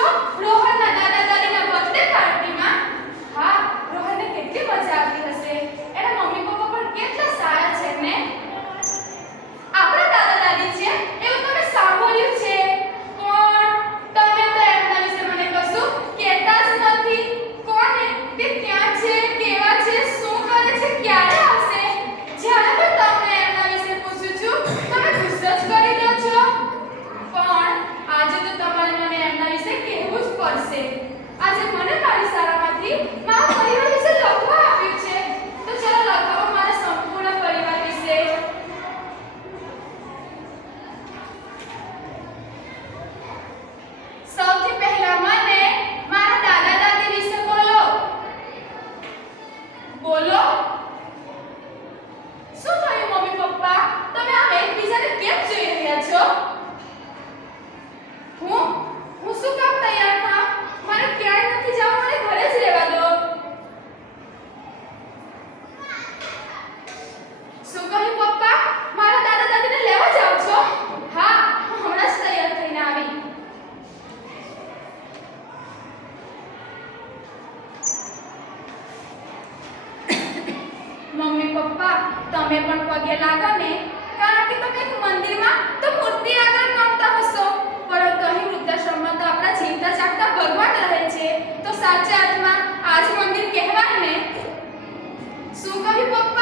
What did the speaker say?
છો રોહનના દાદા દાદીના બર્થડે પાર્ટીમાં? હા, રોહનને કેટલી મજા આવતી હશે. એના મમ્મી પપ્પા પણ કેટલા સારા છે ને. આપણા દાદા દાદી છે એવું તમે સાંભળ્યું છે, પણ તમે તો એમના વિશે મને કશું કહેતા જ નથી. કોને તે ક્યાં છે, કેવા છે, શું કરે છે, ક્યારે આવશે? જ્યારે પણ તમને એમના વિશે પૂછું છું તમે ગુસ્સો જ કરી દો છો. પણ આજે તો તમારે મને એમના વિશે કહેવું જ પડશે. આજે મને મારી શાળામાંથી મારા પરિવાર વિશે લખવા આપ્યું છે, તો ચલો લખાવો મારા સંપૂર્ણ પરિવાર વિશે. સૌથી પહેલા મને મારા દાદા દાદી વિશે બોલો. બોલો. શું થયું મમ્મી પપ્પા? તમે આમ એકબીજાને કેમ જોઈ રહ્યા છો? હું શું કામ તૈયાર થાવ? મારે ક્યાંય નથી જવું, મને ઘરે જ રહેવા દો. શું કહ્યું પપ્પા? મારા દાદા દાદીને લેવા જાવ છો? હા, હું હમણાં જ તૈયાર થઈને આવી. મમ્મી પપ્પા તમે પણ પગે લાગો ને, કારણ કે તમે એક મંદિરમાં તો મૂર્તિ આગળ નમતા હશો, પરંતુ અહીં વૃદ્ધાશ્રમમાં તો આપણા જીવતા જાગતા ભગવાન રહે છે, તો સાચા અર્થમાં આ જ મંદિર કહેવાય ને. શું કહ્યું પપ્પા?